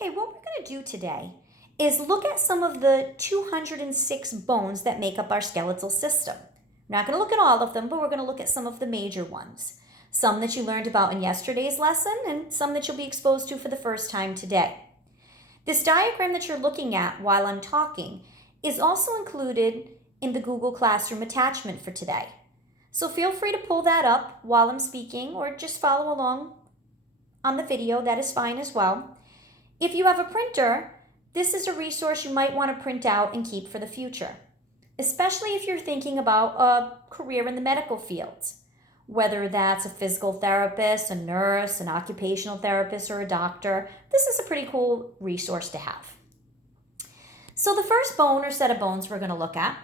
Okay, what we're going to do today is look at some of the 206 bones that make up our skeletal system. We're not going to look at all of them, but we're going to look at some of the major ones. Some that you learned about in yesterday's lesson and some that you'll be exposed to for the first time today. This diagram that you're looking at while I'm talking is also included in the Google Classroom attachment for today. So feel free to pull that up while I'm speaking or just follow along on the video. That is fine as well. If you have a printer, this is a resource you might want to print out and keep for the future, especially if you're thinking about a career in the medical field, whether that's a physical therapist, a nurse, an occupational therapist, or a doctor. This is a pretty cool resource to have. So the first bone or set of bones we're going to look at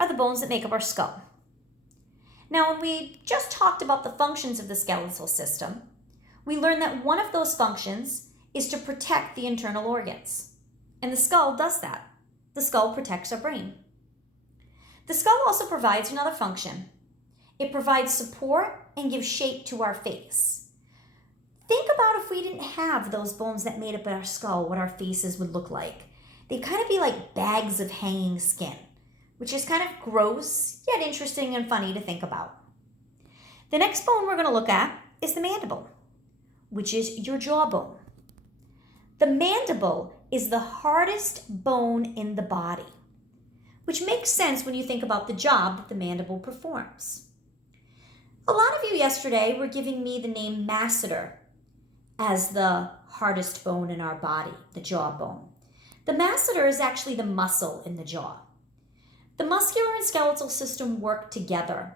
are the bones that make up our skull. Now, when we just talked about the functions of the skeletal system, we learned that one of those functions is to protect the internal organs. And the skull does that. The skull protects our brain. The skull also provides another function. It provides support and gives shape to our face. Think about if we didn't have those bones that made up our skull, what our faces would look like. They'd kind of be like bags of hanging skin, which is kind of gross, yet interesting and funny to think about. The next bone we're going to look at is the mandible, which is your jawbone. The mandible is the hardest bone in the body, which makes sense when you think about the job that the mandible performs. A lot of you yesterday were giving me the name masseter as the hardest bone in our body, the jawbone. The masseter is actually the muscle in the jaw. The muscular and skeletal system work together,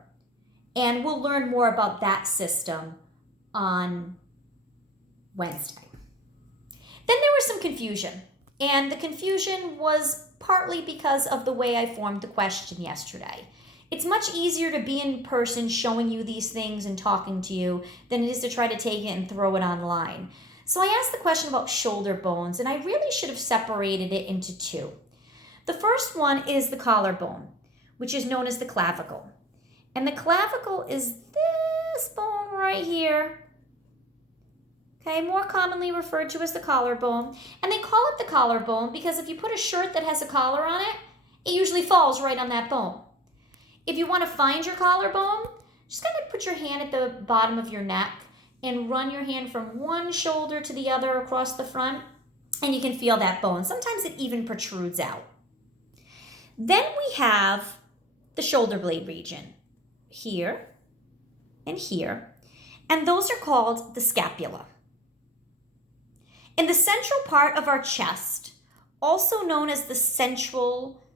and we'll learn more about that system on Wednesday. Then there was some confusion, and the confusion was partly because of the way I formed the question yesterday. It's much easier to be in person showing you these things and talking to you than it is to try to take it and throw it online. So I asked the question about shoulder bones, and I really should have separated it into two. The first one is the collarbone, which is known as the clavicle. And the clavicle is this bone right here. Okay, more commonly referred to as the collarbone. And they call it the collarbone because if you put a shirt that has a collar on it, it usually falls right on that bone. If you want to find your collarbone, just kind of put your hand at the bottom of your neck and run your hand from one shoulder to the other across the front, and you can feel that bone. Sometimes it even protrudes out. Then we have the shoulder blade region, here and here, and those are called the scapula. In the central part of our chest, also known as the central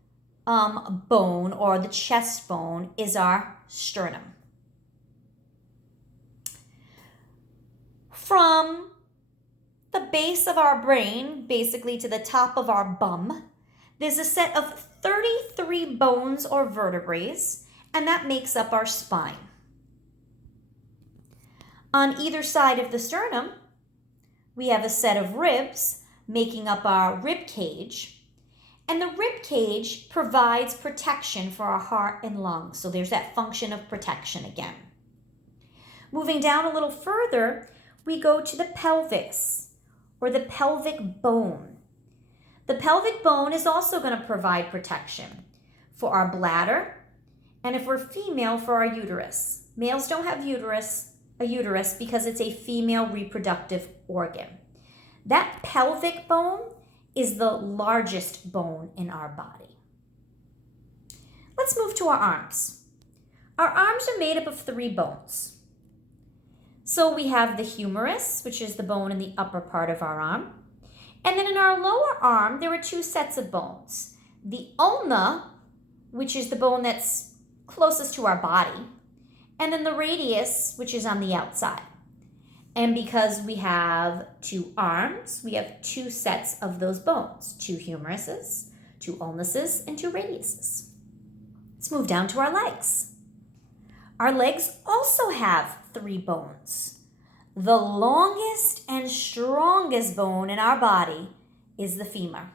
bone or the chest bone, is our sternum. From the base of our brain, basically to the top of our bum, there's a set of 33 bones or vertebrae, and that makes up our spine. On either side of the sternum, we have a set of ribs making up our rib cage, and the rib cage provides protection for our heart and lungs. So there's that function of protection again. Moving down a little further, we go to the pelvis or the pelvic bone. The pelvic bone is also going to provide protection for our bladder, and if we're female, for our uterus. Males don't have a uterus because it's a female reproductive organ. That pelvic bone is the largest bone in our body. Let's move to our arms. Our arms are made up of 3 bones. So we have the humerus, which is the bone in the upper part of our arm. And then in our lower arm, there are 2 sets of bones. The ulna, which is the bone that's closest to our body, and then the radius, which is on the outside. And because we have 2 arms, we have 2 sets of those bones, 2 humeruses, 2 ulnuses, and 2 radiuses. Let's move down to our legs. Our legs also have 3 bones. The longest and strongest bone in our body is the femur.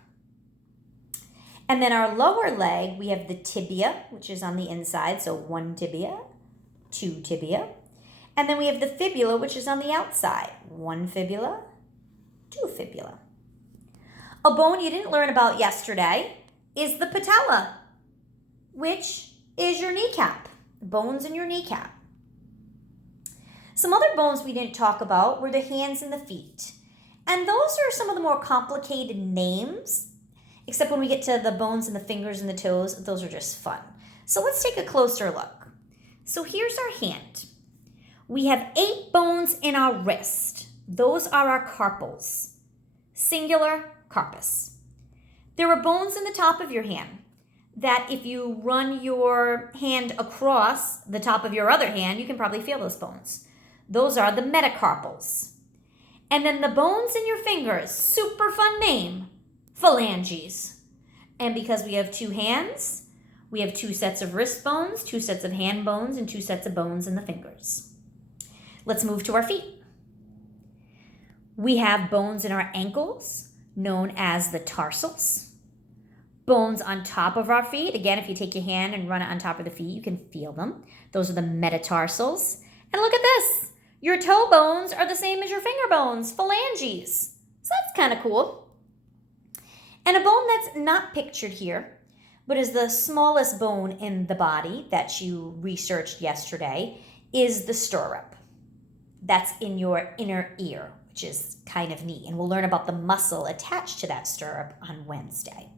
And then our lower leg, we have the tibia, which is on the inside, so 1 tibia, 2 tibia. And then we have the fibula, which is on the outside. 1 fibula, 2 fibula. A bone you didn't learn about yesterday is the patella, which is your kneecap, bones in your kneecap. Some other bones we didn't talk about were the hands and the feet. And those are some of the more complicated names, except when we get to the bones and the fingers and the toes, those are just fun. So let's take a closer look. So here's our hand. We have 8 bones in our wrist. Those are our carpals. Singular, carpus. There are bones in the top of your hand that if you run your hand across the top of your other hand, you can probably feel those bones. Those are the metacarpals. And then the bones in your fingers, super fun name, phalanges. And because we have 2 hands, we have 2 sets of wrist bones, 2 sets of hand bones, and 2 sets of bones in the fingers. Let's move to our feet. We have bones in our ankles, known as the tarsals. Bones on top of our feet. Again, if you take your hand and run it on top of the feet, you can feel them. Those are the metatarsals. And look at this. Your toe bones are the same as your finger bones, phalanges. So that's kind of cool. And a bone that's not pictured here, but is the smallest bone in the body that you researched yesterday, is the stirrup. That's in your inner ear, which is kind of neat. And we'll learn about the muscle attached to that stirrup on Wednesday.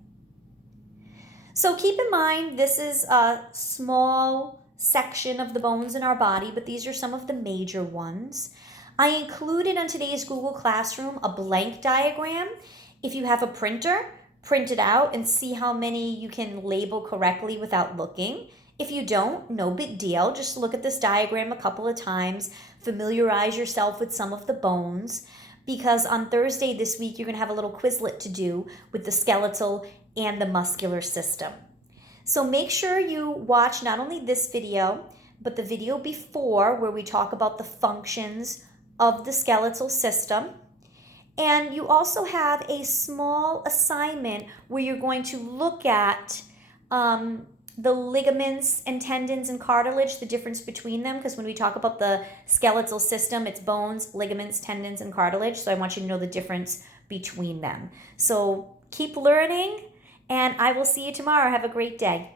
So keep in mind, this is a small section of the bones in our body, but these are some of the major ones. I included on today's Google Classroom a blank diagram. If you have a printer, print it out and see how many you can label correctly without looking. If you don't, no big deal. Just look at this diagram a couple of times, familiarize yourself with some of the bones, because on Thursday this week, you're going to have a little Quizlet to do with the skeletal and the muscular system. So make sure you watch not only this video, but the video before where we talk about the functions of the skeletal system. And you also have a small assignment where you're going to look at the ligaments and tendons and cartilage, the difference between them, because when we talk about the skeletal system, it's bones, ligaments, tendons, and cartilage. So I want you to know the difference between them. So keep learning, and I will see you tomorrow. Have a great day.